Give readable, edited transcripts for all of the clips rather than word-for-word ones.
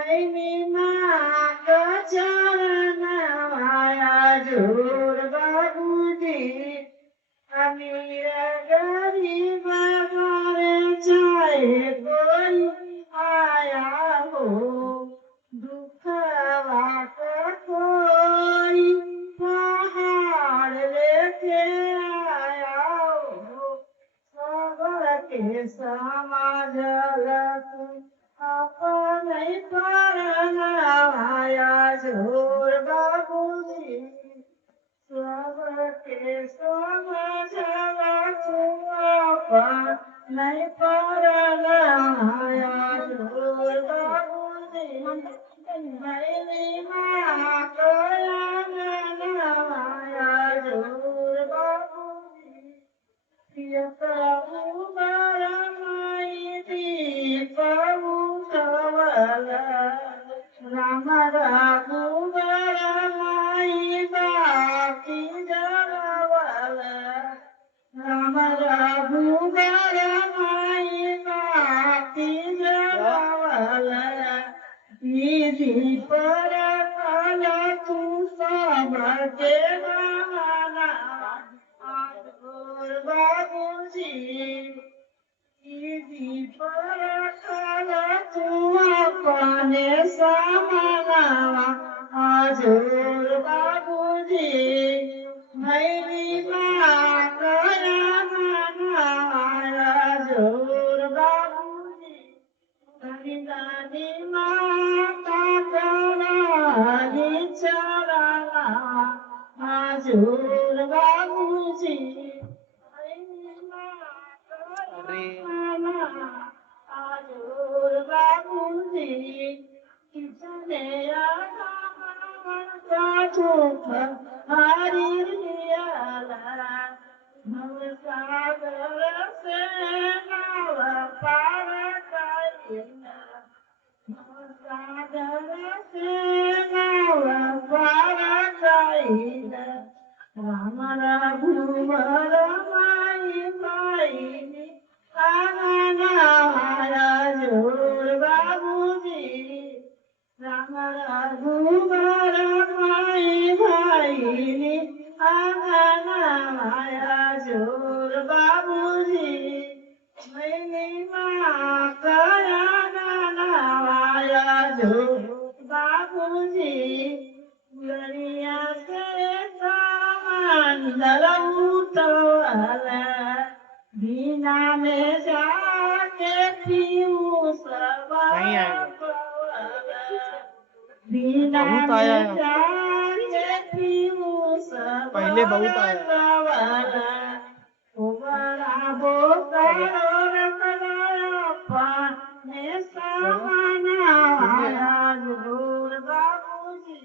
मैंने माँ का चरण आया जोर बाबूजी अमीर गरीब मरे चाहे कोई आया हो दुख वाक कोई पहाड़ लेके आया हो सबके समाजल अपने पर आया जोर बाबूजी सबके समझल नहीं पर आया जोर बाबूजी मैंने माँ कया आया जोर बाबूजी प्रभु बरमाई दीपू सवला राम राघु बरमाई बाती जलवला राम राघु बरमाई बाती जलवला दीदी पर कल तू सबके नाना जोर बाबूजी दीदी पर कल तू अपने सामनावा जोर बाबूजी मेरी माँ कया मनाया जोर बाबूजी दादी माता करानी चलाना जोर बाबूजी जोर बाबूजी किसने हरी सागर से नाव पार सागर से नाव पार राम रघुवर माई माई आया जोर बाबूजी राम रघुवर माई भाई आया जोर बाबूजी मैंने माँ कया आया जोर बाबूजी गरिया से मंदर उठवाला बिना में जाके पीऊ बिना में जाके पीऊ पहले बहुत आया बड़ा बोकारो रखने सामना आया जोर बाबूजी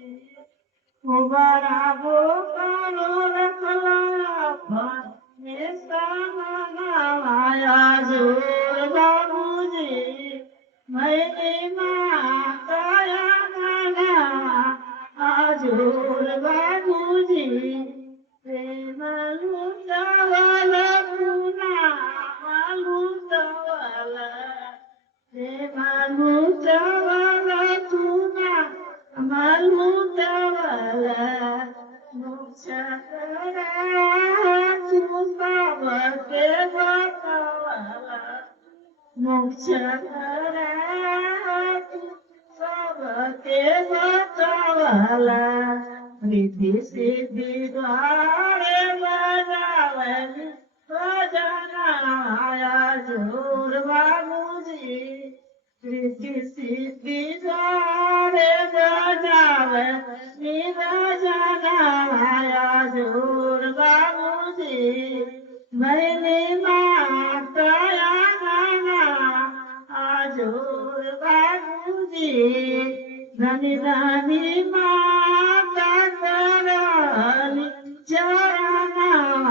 बड़ा बोकारो रखने सामना आया जोर बाबूजी मैंने माँ कया जोर बाबूजी प्रेम लुटवाला पूना लुटवाला प्रेम लुटवाला पूना लुटवाला मोक्ष तू सबके बतवाला मोक्ष सबके बतवाला रिद्धि सिद्धि द्वारे बजावली बजना आया जोर बाबूजी रिद्धि सिद्धि द्वारे बजावली बजना आया जोर बाबूजी मैंने माँ कया जोर बाबूजी धनी धनी माता करानी चरण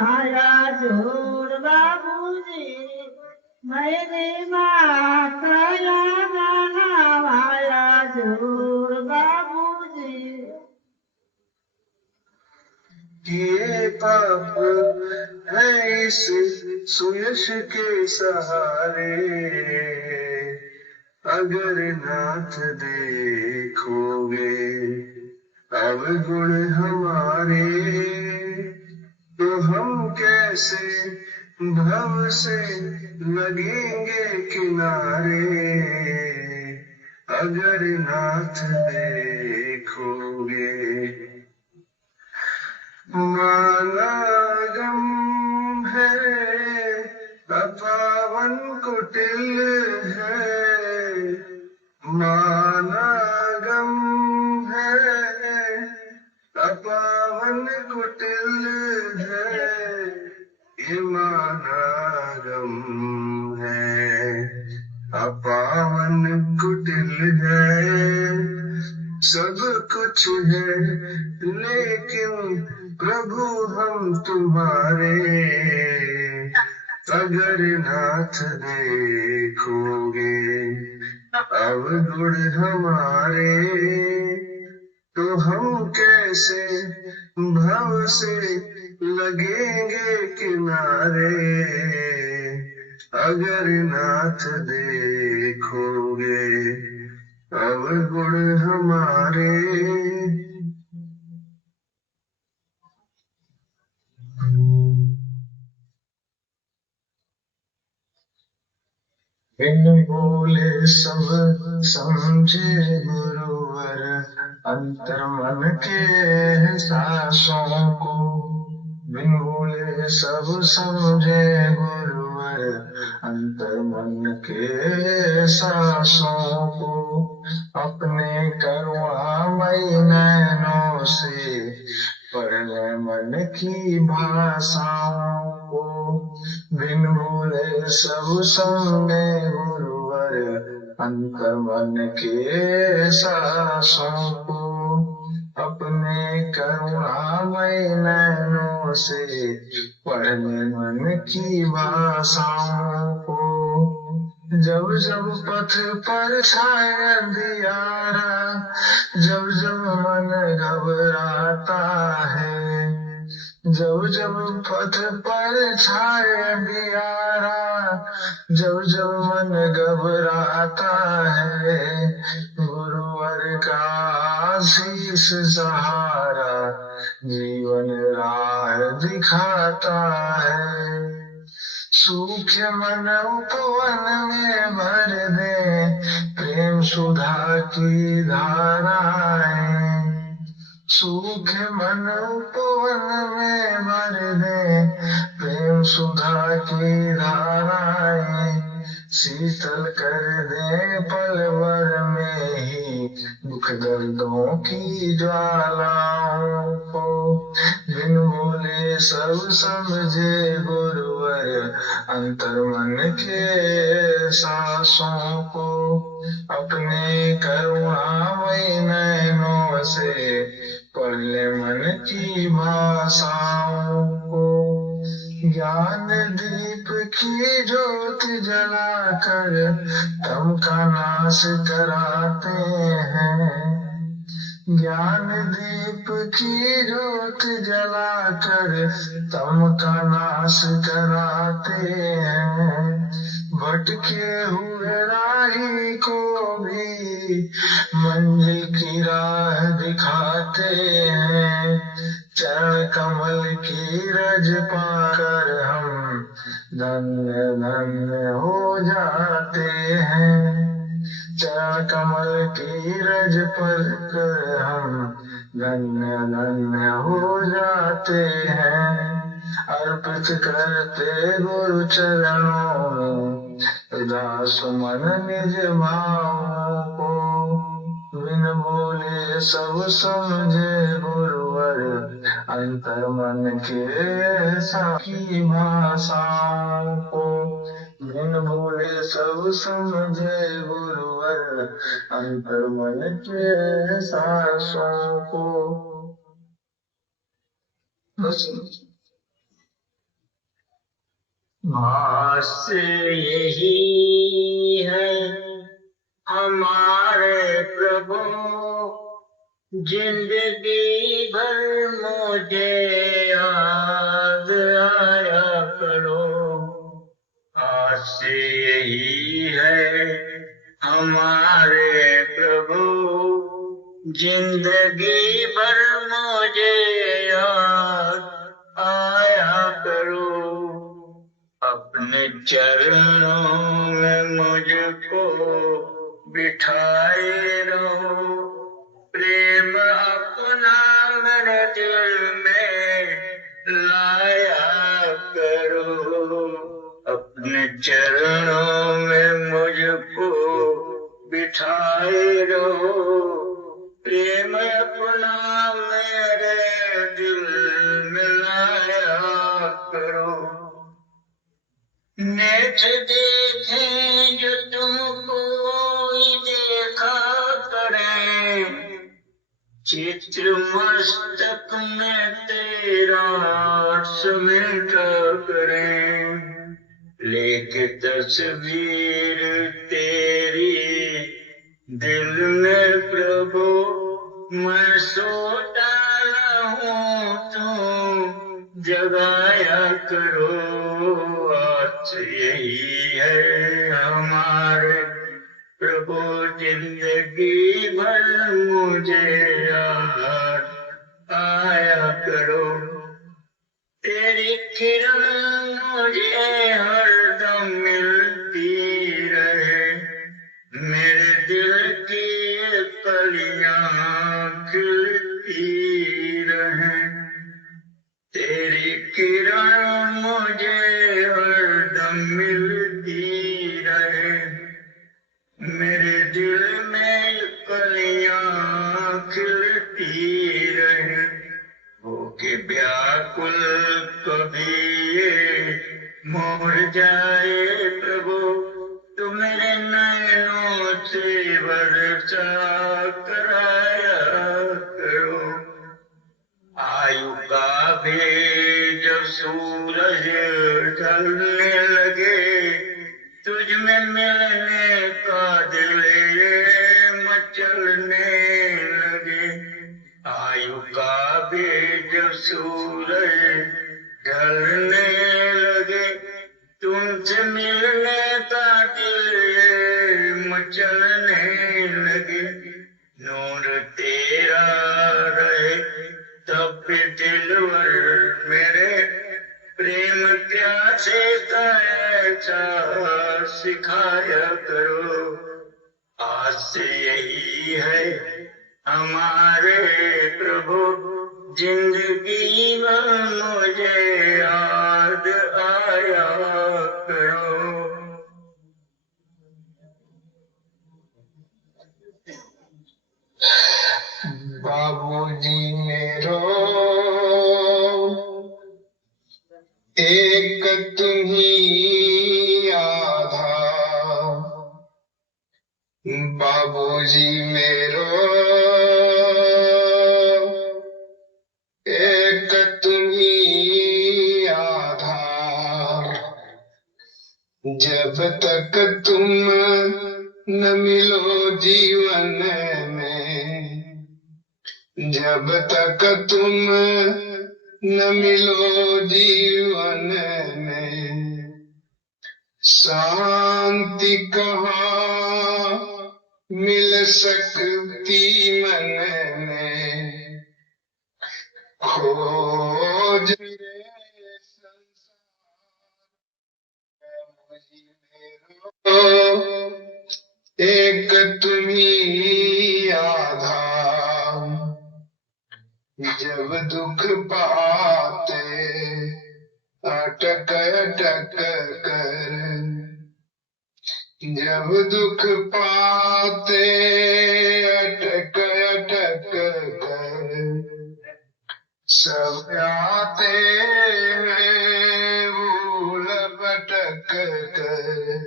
आया जोर बाबूजी मैंने माँ कया आया जोर बाबूजी ये पाप है इस सुयश के सहारे अगर नाथ देखोगे अवगुण हमारे, तो हम कैसे भव से लगेंगे किनारे। अगर नाथ देखोगे मानागम है, अपावन कुटिल है। मानागम है, अपावन कुटिल है। ये मानागम है, अपावन कुटिल है। सब कुछ है लेकिन प्रभु हम तुम्हारे। अगर नाथ देखोगे अवगुण हमारे, तो हम कैसे भव से लगेंगे किनारे। अगर नाथ देखोगे अवगुण हमारे। बिन बोले सब समझे गुरुवर, अंतर मन के एहसासों को। बिन बोले सब समझे गुरुवर, अंतर मन के एहसासों को। अपने करुणामयी नैनों से पढ़ ले मन की भाषाओं को। बिन बोले सब समझे गुरुवर, अंतर मन के एहसासों को। अपने करुणामयी नैनों से पढ़ ले मन की भाषाओं को। जब जब पथ पर छाए अंधियारा, जब जब मन घबराता है। जब जब पथ पर छाए अंधियारा, जब जब मन घबराता है। गुरुवर का आशीष सहारा जीवन राह दिखाता है। सूखे मन उपवन में भर दे प्रेम सुधा की धाराएं। सूखे मन उपवन में भर दे प्रेम सुधा की धाराएं। शीतल कर दे पल भर में ही दुख दर्दों की ज्वालाओं को। बिन बोले सब समझे गुरुवर, अंतर मन के एहसासों को। अपने करुणामयी नैनों से पढ़ ले मन की भाषाओं को। ज्ञान दीप की ज्योति जलाकर तम का नाश कराते हैं। ज्ञान दीप की ज्योति जलाकर तम का नाश कराते हैं। भटके हुए राही को भी मंजिल की राह दिखाते हैं। चरण कमल की रज पाकर हम धन्य धन्य हो जाते हैं। चरण कमल की रज पर कर हम धन्य धन्य हो जाते हैं। अर्पित करते गुरु चरणों में दास मन निज भावों को। बिन बोले सब समझे गुरुवर, अंतर मन के साकी भाषाओं को। बिन बोले सब समझे गुरुवर, अंतर मन के एहसासों को। भाष्य यही है हमारे प्रभु, जिंदगी भर मुझे याद आया करो। भाष्य यही है हमारे प्रभु जिंदगी भर मुझे याद आया करो। अपने चरणों में मुझको बिठाए रहो। प्रेम अपना मेरे दिल में लाया करो। अपने चरणों में मुझको बिठाए रहो। प्रेम अपना मेरे दिल में लाया करो। नेठ देखें जो तुमको देखा करे। चित्र मस्तक में तेरा समेटा करे। लेके तस्वीर तेरी दिल में प्रभु मैं सोता हूँ तुम जगाया करो। आज यही है हमारे प्रभु जिंदगी भर मुझे याद आया करो। तेरी किरण मुझे हरदम मिलती रहे। मेरे दिल की कलियां खिलती रहे। तेरी किरण मुझे हरदम मिलती रहे। मेरे दिल में कलियां खिलती रहे। होके व्याकुल कभी ये मोर जाए प्रभु। तू मेरे नैनों से वर्षा कराया करो। आयु का भी जब सूरज ढलने लगे। तुझ में मिलने का दिल ये मचलने लगे। आयु का भी जब सूरज ढलने लगे। तुमसे मिलने का दिल ये मचलने लगे। नूर तेरा रहे तब भी दिलवर मेरे। प्रेम प्यासे का ऐसा सिखाया करो। आज से यही है हमारे प्रभु जिंदगी में मुझे याद आया करो। बाबूजी मेरो एक तुम्ही आधार। बाबूजी मेरो एक तुम्ही आधार। जब तक तुम न मिलो जीवन में। जब तक तुम न मिलो जीवन में। शांति कहाँ मिल सकती मन में। खोज मेरे संसार एक तुम्ही आधार। जब दुख पाते अटक अटक कर। जब दुख पाते अटक अटक कर। सब आते हैं भूल भटक कर।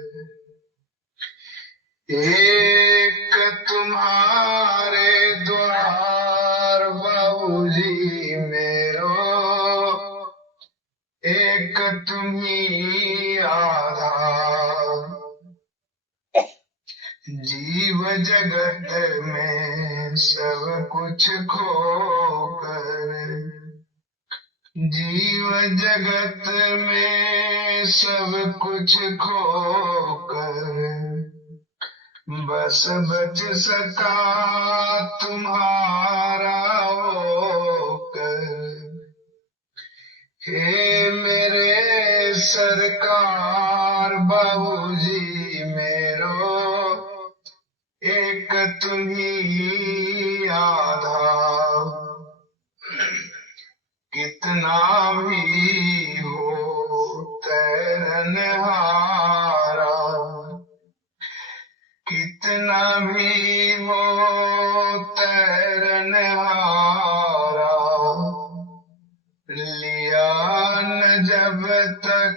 एक तुम्हारे द्वार बाबूजी मेरो एक तुम्ही आधार। जीव जगत में सब कुछ खोकर। जीव जगत में सब कुछ खोकर। बस बच सका तुम्हारा होकर। हे मेरे सरकार बाबूजी मेरो, एक तुम ही आधार। कितना भी हो तैरनहारा, कितना भी हो तैरनहारा, लिया न जब तक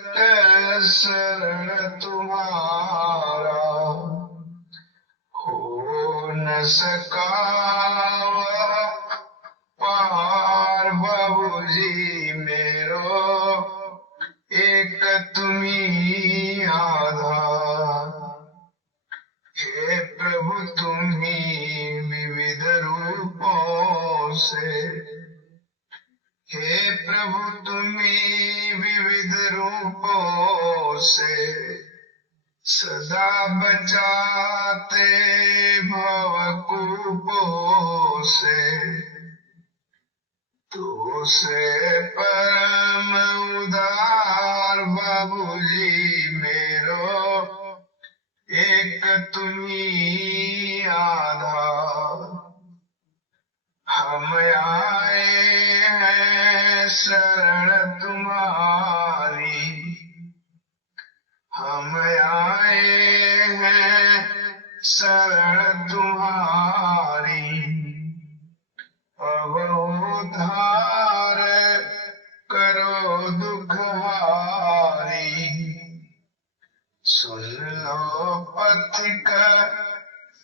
शरण तुम्हारा, हो न सका वह पार बाबूजी मेरो, एक तुम ही आधार। हे प्रभु तुम ही विविध रूपों से, हे प्रभु तुम ही विविध रूपों से, सदा बचाते भवकूपों से। तो से परम उदार बाबूजी मेरो, एक तुम ही आधार। हम आए हैं शरण तुम्हारी, हम आए हैं शरण तुम्हारी, अब उद्धार करो दुखहारी। सुन लो पथिक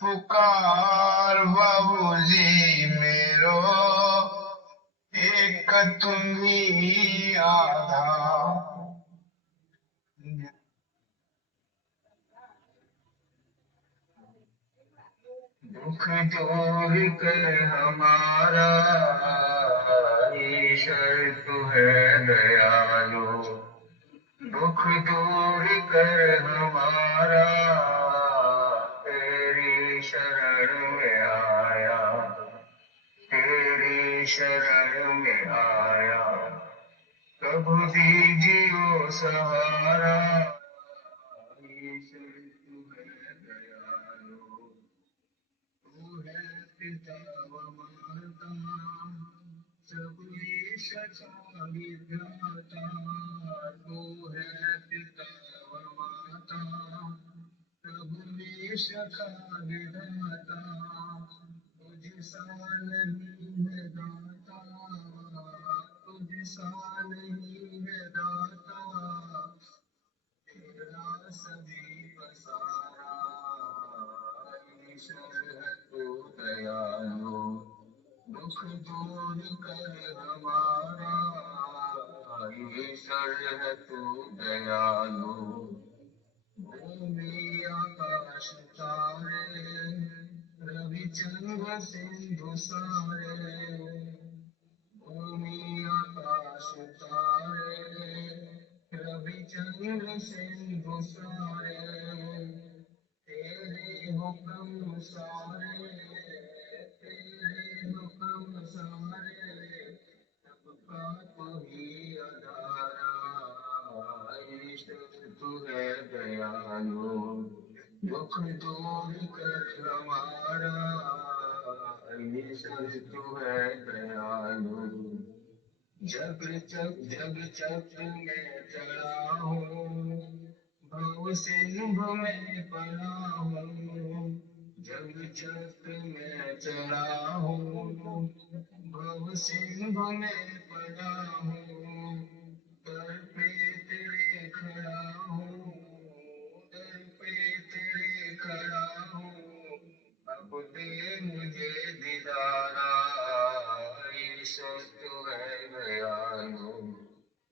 पुकार बाबूजी मेरो, एक तुम ही आधार। दुख दूर कर हमारा ईश्वर तू है दयालु। दुख दूर कर हमारा तेरी शरण में आया, तेरी शरण में आया। प्रभु दीजियो सहारा, ईश्वर तू है दयालु। तू है पिता व माता, सब ईश का विधाता। तू है पिता व माता, प्रभु ईश का विधाता। तुझ सा नहीं है दाता, तुझ सा नहीं है दाता, तेरा सभी पसारा। ईश्वर है तू दयालु, दुख दूर कर हमारा। ईश्वर है तू दयालु। भूमि आकाश तारे, रवि चंद्र सिंधु सारे। भूमि आकाश तारे, रवि चंद्र सिंधु सारे। तेरे हुक्म सारे, तेरे हुक्म सारे, सबका तू ही आधारा। ईश्वर तू है दयालु, दुख दूर कर हमारा। ईश्वर तू है दयालु। जग चक्र में चढ़ा हूँ, भव सिंह में पड़ा हूँ। जग चक्र में चढ़ा हूँ, भव सिंह में पड़ा हूँ। दर पे तेरे खड़ा हूँ, दर पे तेरे खड़ा हूँ। अब दे मुझे दीदारा। ईश्वर तू है दयालु,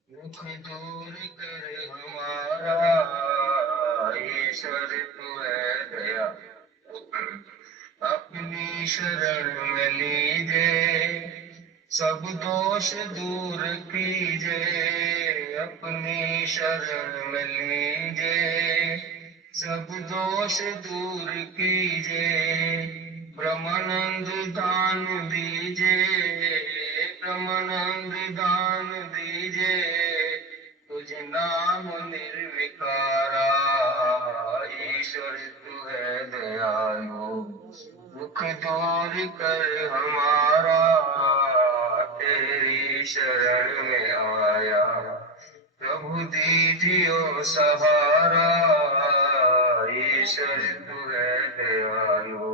दुख दूर कर हमारा। ईश्वर तू है दयालु, अपनी शरण में लीजे, सब दोष दूर कीजे। अपनी शरण में लीजे, सब दोष दूर कीजे, ब्रह्मानंद दान दीजे, ब्रह्मानंद दान दीजे, तुझ नाम निर्विकारा, ईश्वर तू है दयालु, दुख दूर कर हमारा, तेरी शरण में आया, प्रभु दीजियो सहारा, ईश्वर तू है दयालु।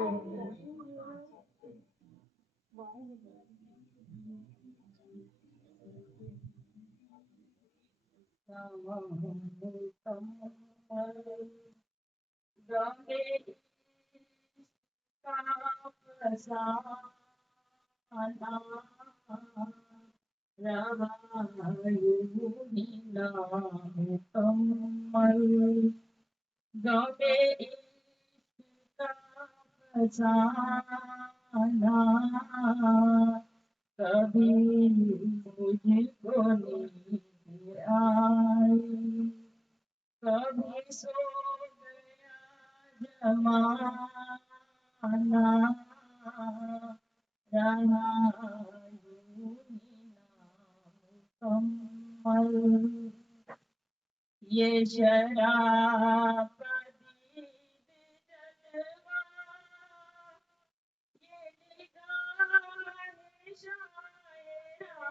कभी मुझको नींद आई, कभी सो गया जमाना, रहा यूं ही नामुकम्मल। ये शराबी जलवा, ये निगाह शायराना,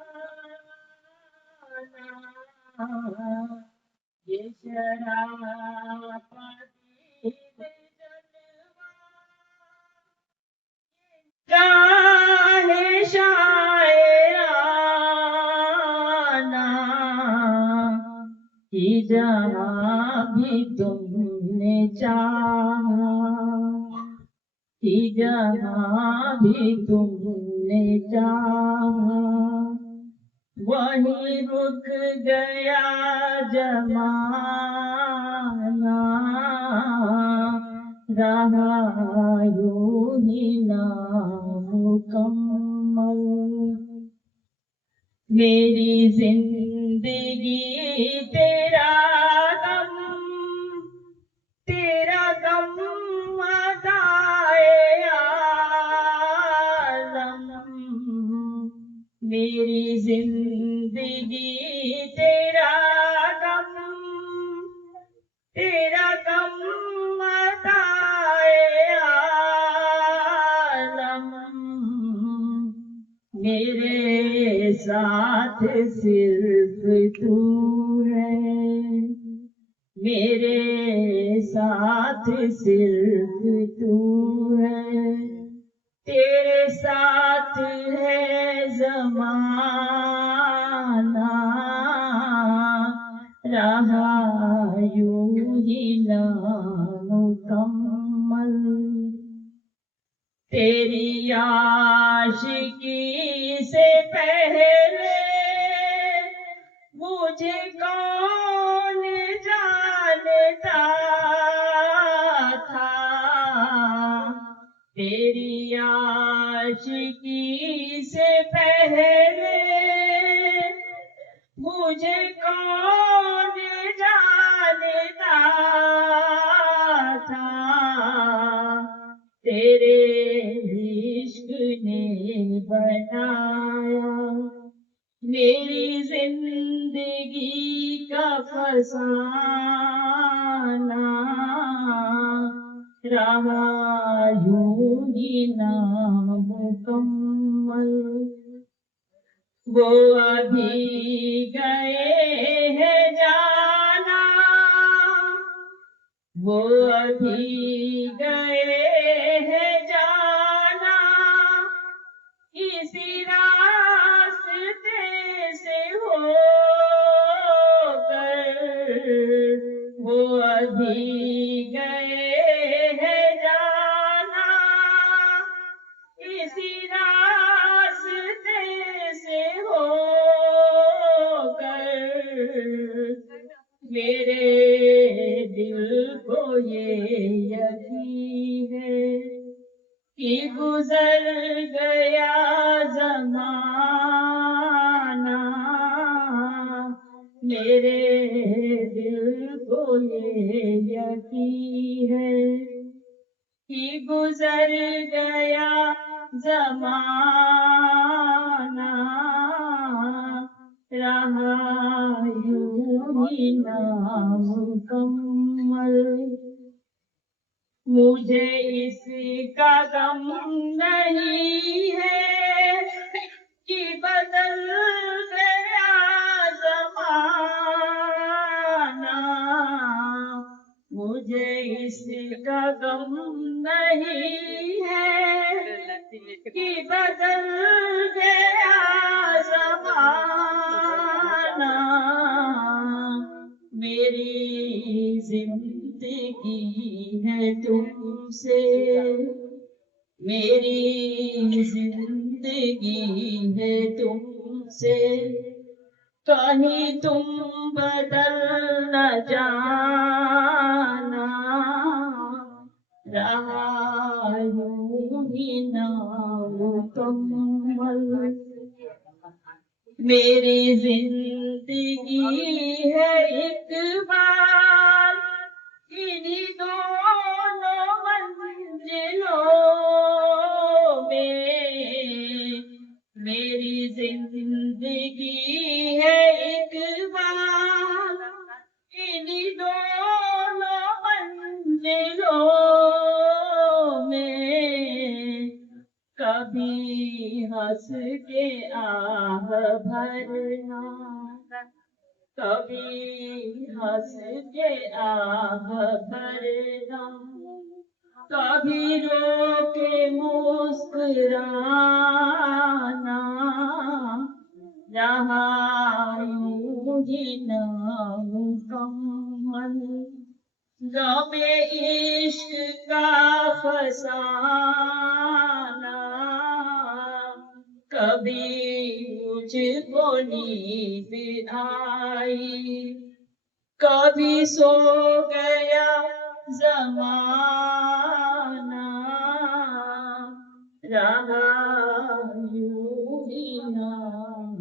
ये शराबी जलवा, गाहे शायराना, कि जहाँ भी तुमने चाहा, कि जहाँ भी तुमने चाहा, वहीं रुक गया जमाना, रहा यूं ही नामुकम्मल। मेरी जिंदगी तेरा गम अदाए आलम, मेरी जिंदगी तेरा गम अदाए आलम, मेरे साथ सिर्फ तू है, मेरे साथ सिर्फ तू है, तेरे साथ है ज़माना, रहा यूं ही नामुकम्मल। तेरी आशिकी से पहले मुझे कौन जानता था, तेरी आशिकी से पहले मुझे कौन जानता था, तेरे इश्क ने बनाया मेरी जिंदगी का फसाना, रहा यूं ही नामुकम्मल। वो अभी गए हैं जाना, वो अभी गए हैं जाना, इसी रास्ते से होकर, वो अभी गए हैं जाना, इसी रास्ते से होकर, मेरे दिल को ये यकीन है कि गुजर गया ज़माना, मेरे दिल को ये यकीन गुजर गया जमाना, रहा यूं ही नामुकम्मल। मुझे इसका गम नहीं है कि बदल गया ज़माना, मुझे इसका गम नहीं है कि बदल गया ज़माना। मेरी जिंदगी है तुमसे, मेरी जिंदगी है तुमसे, कहीं तुम बदल न जाना, रहा यूं ही नामुकम्मल। मेरी जिंदगी है इकबाल इन्हीं दोनों मंजिलों में, मेरी जिंदगी है इकबाल इन्हीं दोनों मंजिलों में। कभी हंस के आह भरना, कभी हंस के आह भरना, कभी रो के मुस्कुराना, रहा यूं ही नामुकम्मल। गमे इश्क का फसाना, कभी मुझको नींद आई, कभी सो गया ज़माना, रहा यूं ही नामुकम्मल।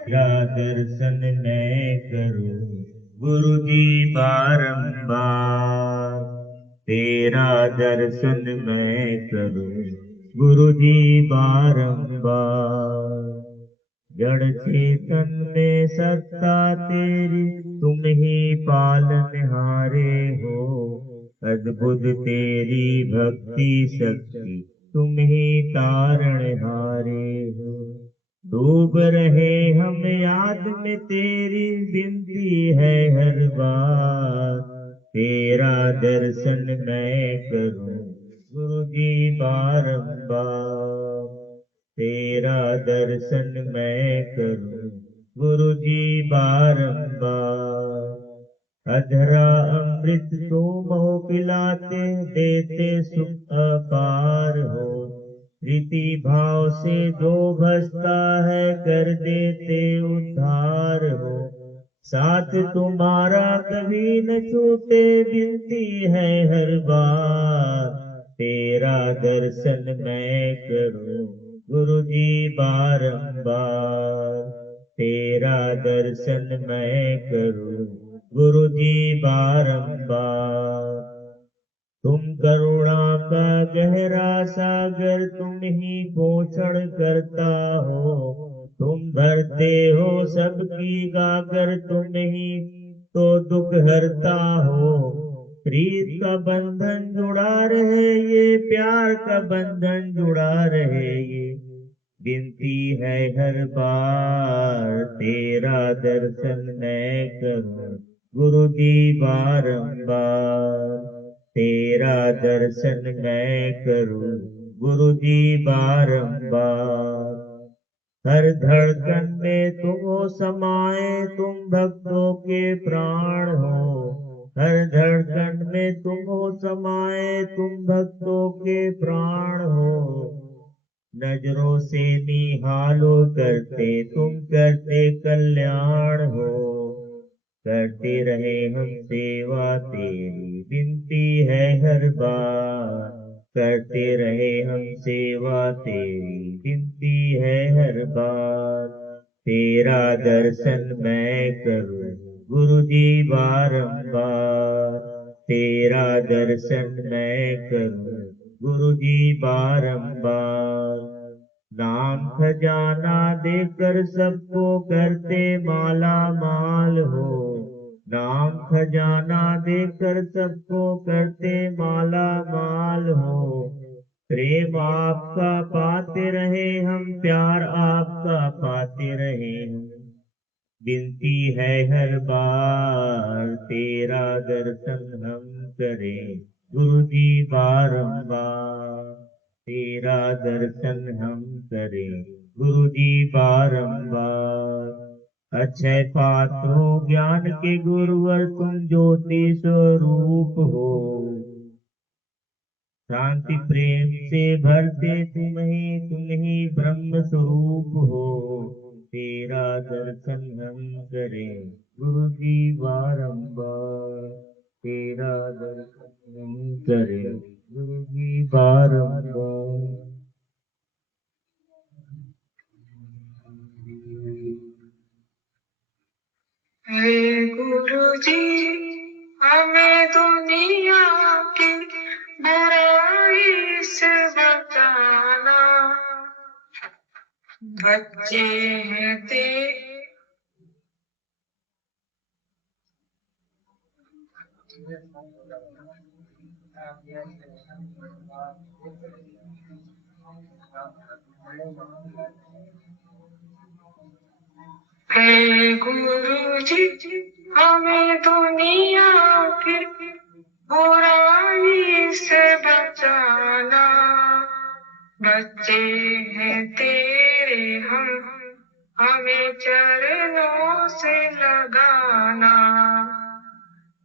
तेरा दर्शन मैं करूं गुरु जी बारंबार, तेरा दर्शन मैं करूं गुरु जी बारंबार। जड़ चेतन में सत्ता तेरी तुम ही पालनहारे हो, अद्भुत तेरी भक्ति शक्ति तुम ही तारणहारे हो। डूब रहे हम याद में तेरी विनती है हर बार, तेरा दर्शन मैं करूं गुरु जी बारंबार, तेरा दर्शन मैं करूं गुरु जी बारंबार। अधरा अमृत तो मोह पिलाते देते सुख अपार हो, प्रीति भाव से जो भजता है कर देते उद्धार हो। साथ तुम्हारा कभी न छूटे विनती है हर बार, तेरा दर्शन मैं करूं गुरु जी बारंबार, तेरा दर्शन मैं करूं गुरु जी बारंबार। तुम करुणा का गहरा सागर तुम ही पोषण करता हो, तुम भरते हो सबकी गागर तुम ही तो दुख हरता हो। प्रीत का बंधन जुड़ा रहे ये, प्यार का बंधन जुड़ा रहे ये, विनती है हर बार, तेरा दर्शन मैं करूं गुरु जी बारंबार, तेरा दर्शन मैं करूं गुरु जी बारंबार। हर धड़कन में तुम हो समाए, तुम भक्तों के प्राण हो। हर धड़कन में तुम हो समाए, तुम भक्तों के प्राण हो। नजरों से निहालो करते तुम करते कल्याण हो। करते रहे हम सेवा तेरी विनती है हर बार। करते रहे हम सेवा तेरी विनती है हर बार। तेरा दर्शन मैं करूं गुरु जी बारंबार। तेरा दर्शन मैं करूं गुरु जी बारंबार। नाम खजाना देकर सबको करते माला माल हो। नाम खजाना देकर सबको करते माला माल हो। प्रेम आपका पाते रहे हम, प्यार आपका पाते रहे हम। विनती है हर बार तेरा दर्शन हम करें गुरु जी बारंबार। तेरा दर्शन हम करें गुरु जी बारंबार। अक्षय पात्र हो ज्ञान के गुरुवर, तुम ज्योति स्वरूप हो। शांति प्रेम से भरते तुम ही ब्रह्म स्वरूप हो। तेरा दर्शन हम करें गुरु जी बारंबार। तेरा दर्शन हम करें गुरु जी बारंबार। हे गुरु जी, हमें दुनिया की बुराई से बचाना। बच्चे हैं हे गुरु जी, हमें दुनिया की बुराई से बचाना। बच्चे हैं तेरे हम, हमें चरणों से लगाना।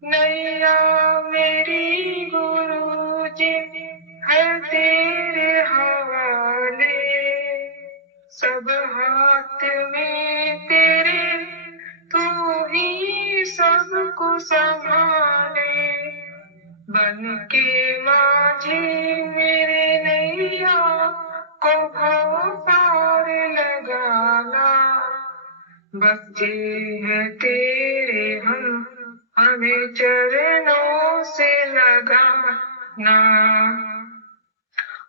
नैया मेरी गुरु जी है तेरे हवाले। सब हाथ में तेरे, तू ही सबको संभाले। बन के माझी मेरे नैया को भव पार लगाना। बच्चे हैं तेरे हम, हमें चरणों से लगाना।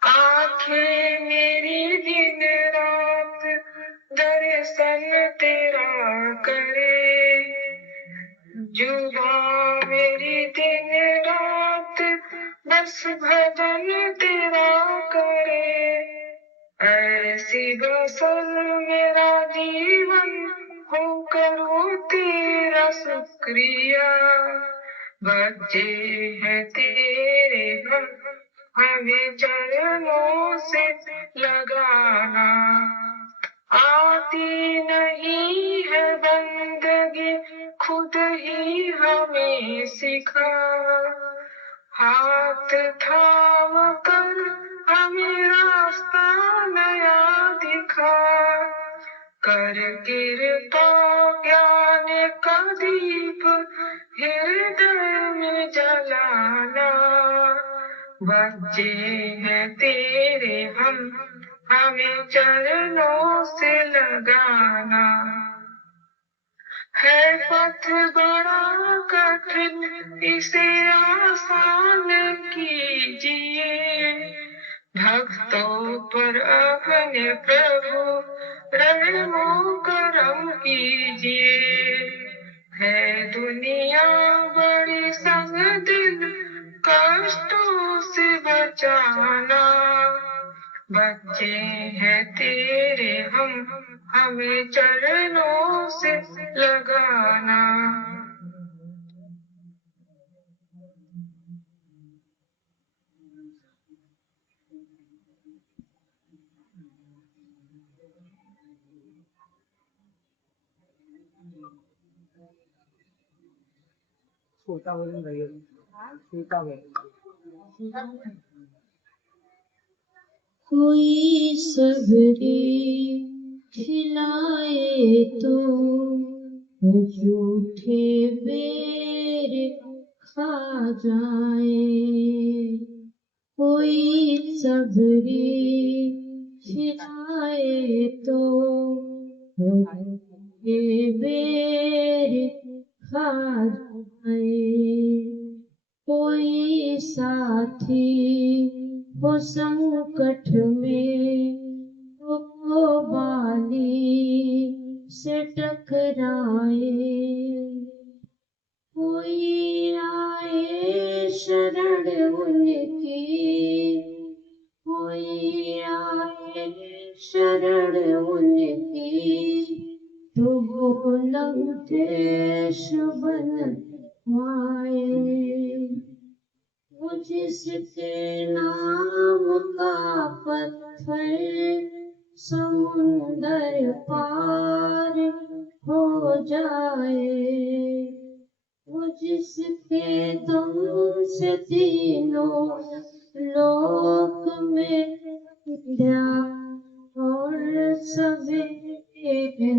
आंखें मेरी दिन रात दर्शन तेरा करे। जुबां मेरी दिन रात बस भजन तेरा करे। ऐसी बसल मेरा जीवन हो करूं तेरा शुक्रिया। बच्चे हैं तेरे हम, हमें चरणों से लगाना। आती नहीं है बंदगी, खुद ही हमें सिखा। हाथ थाम कर हमें रास्ता नया दिखा। कर कृपा ज्ञान का दीप हृदय में जलाना। बच्चे हैं तेरे हम, हमें चरणों से लगाना। है पथ बड़ा कठिन, इसे आसान कीजिए। भक्तों पर अपने प्रभु रहमो करम कीजिए। है दुनिया बड़ी संग दिल, कष्टों से बचाना। बच्चे हैं तेरे हम, हमें चरणों से लगाना। छोटा बोल रही है, छोटा बोल। कोई सबरी खिलाए तो झूठे बेर खा जाए। कोई सबरी खिलाए तो झूठे बेर खा जाए। कोई साथी हो संकट में तो बाली से टकराए। कोई आए शरण उनकी, कोई आए शरण उनकी, तो वो लंकेश बन आए। वो जिसके नाम का पत्थर समुंदर पार हो जाए। वो जिसके दम से तीनों लोक में विद्या और सवेरे,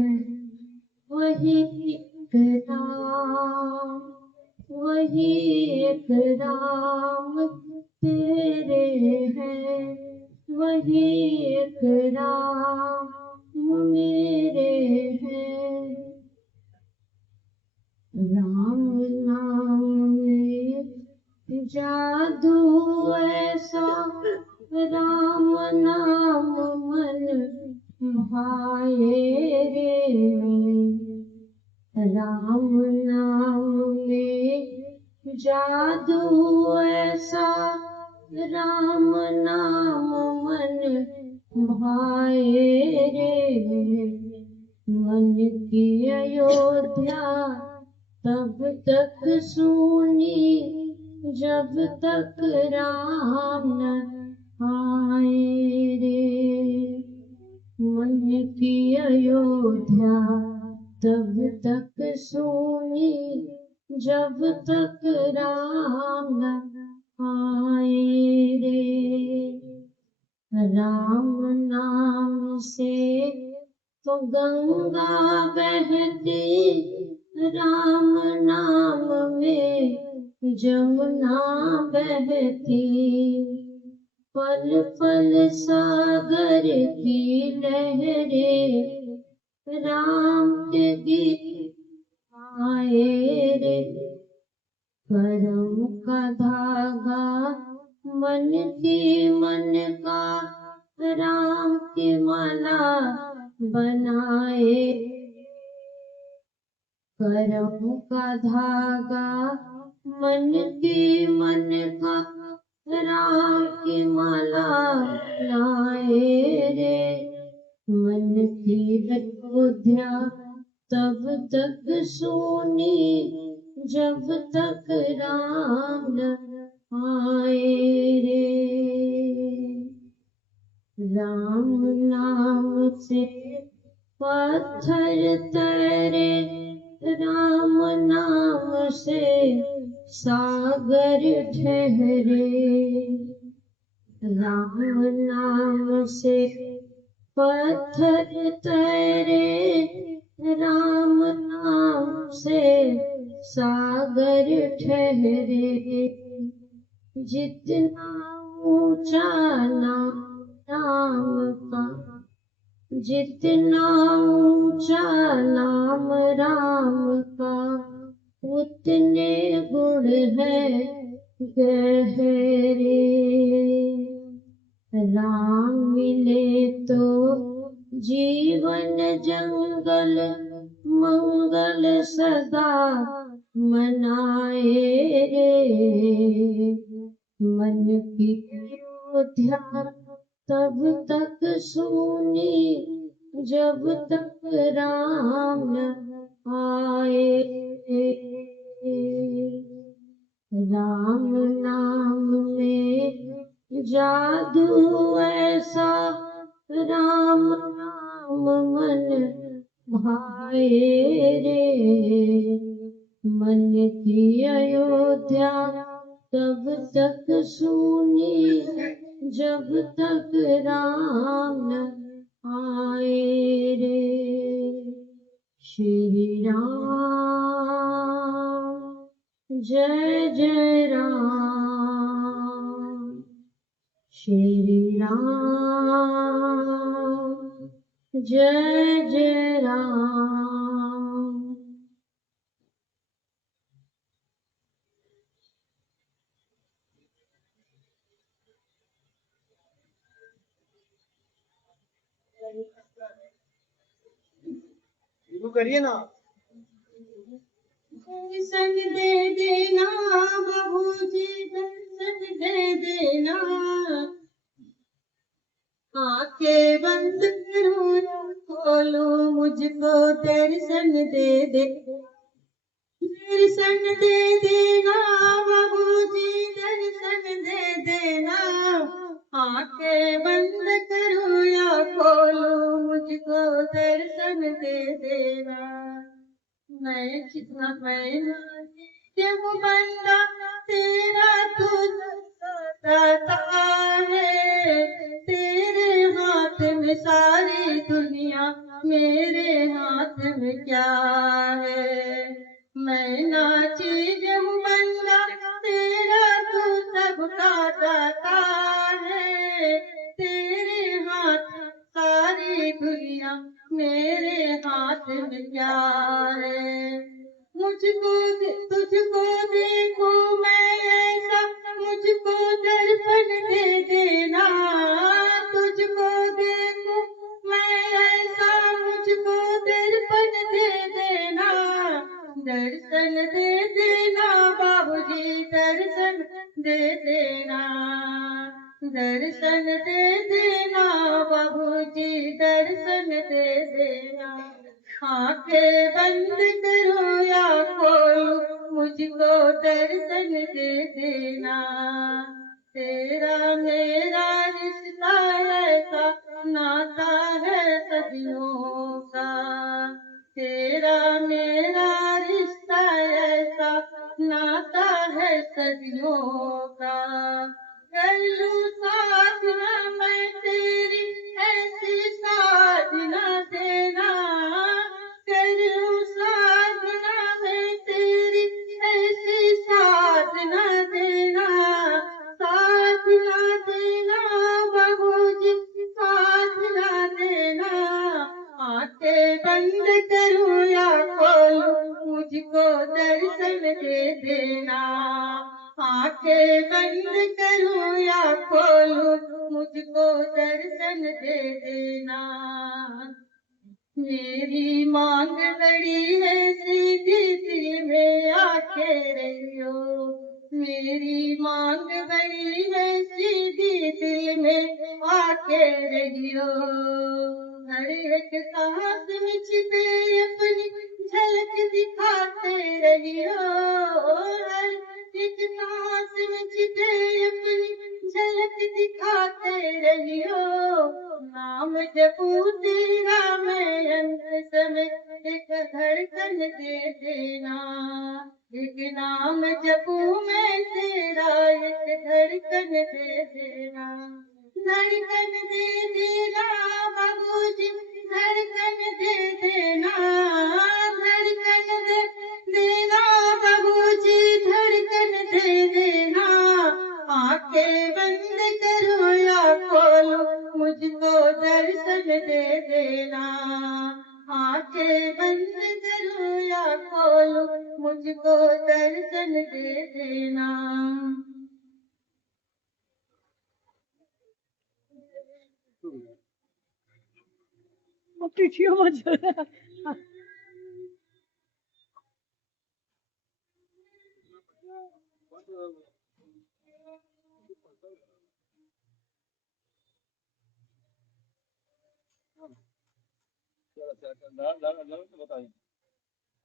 वही एक राम, वही एक राम तेरे हैं, वही एक राम मेरे हैं। राम नाम में जादू ऐसा, राम नाम मन भाए रे। राम नाम में जादू ऐसा, राम नाम मन भाए रे। मन की अयोध्या तब तक सुनी जब तक राम न आए रे। मन की अयोध्या तब तक सुनी जब तक राम न आए रे। राम नाम से तो गंगा बहती, राम नाम में जमुना बहती। पल पल सागर की लहरें, राम के गीत आए रे। कर्म का धागा मन की मन का, राम की माला बनाए। कर्म का धागा मन की मन का, राम की माला बनाए रे। मन की अयोध्या तब तक सोनी जब तक राम न आए रे। राम नाम से पत्थर तैरे, राम नाम से सागर ठहरे। राम नाम से पत्थर तैरे, राम नाम से सागर ठहरे। जितना ऊंचा नाम राम का, जितना ऊंचा नाम राम का, उतने गुण है गहरे। राम मिले तो जीवन जंगल मंगल सदा मनाए रे। मन की अयोध्या तब तक सुनी जब तक राम न आए रे। राम नाम में जादू ऐसा, राम नाम मन भाए रे मन की अयोध्या तब तक सुनी जब तक राम न आए रे। श्री राम जय जय राम, श्री राम जय जय राम। शुरू करिए ना। दर्शन दे देना बाबूजी, दर्शन दे देना, आंखें बंद करूं या खोलूं मुझको दर्शन दे दे। दर्शन दे देना बाबूजी, दर्शन दे देना, आंखें बंद करूं या खोलूं मुझको दर्शन दे देना। मैं कितना पैना जब बंदा तेरा तू दाता है, तेरे हाथ में सारी दुनिया, मेरे हाथ में क्या है। मैं नाची जब बंदा तेरा तू सबका दाता है, तेरे हाथ सारी दुनिया, मेरे हाथ में क्या है। तुझको देखो मैं ऐसा, मुझको दर्पण दे देना। तुझको देखो मैं ऐसा, मुझको दर्पण दे देना। दर्शन दे देना बाबूजी, दर्शन दे देना। दर्शन दे देना बाबूजी, दर्शन दे देना। आंखें बंद करो या खोलो मुझको दर्शन दे देना। तेरा मेरा रिश्ता ऐसा नाता है सदियों का, तेरा मेरा रिश्ता ऐसा नाता है सदियों का। कर लूं साधना मैं तेरी ऐसी साधना देना, कर लूं साधना मैं तेरी ऐसी साधना देना। साधना देना बाबूजी, साधना देना, आंखें बंद करूं या खोलूं मुझको दर्शन दे देना। आंखें बंद करूं या खोलूं मुझको दर्शन दे देना। मेरी मांग बड़ी है सीधी दिल में आके रहियो, मेरी मांग बड़ी है सीधी दिल में आके रहियो। हर एक सांस में छिपे अपनी झलक दिखाते रहियो, हर एक सांस में छिपे अपनी झलक दिखाते रहियो। नाम जपू तेरा मैं अंत समय एक धड़कन दे देना। एक नाम जपू मैं तेरा एक धड़कन दे देना। धड़कन दे देना बाबूजी, धड़कन दे देना। धड़कन दे देना बाबूजी, धड़कन दे देना। आंखें बंद करो या खोलो मुझको दर्शन दे देना। आंखें बंद करो या खोलो मुझको दर्शन दे देना। बताइए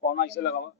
कौन ऐसे लगा हुआ?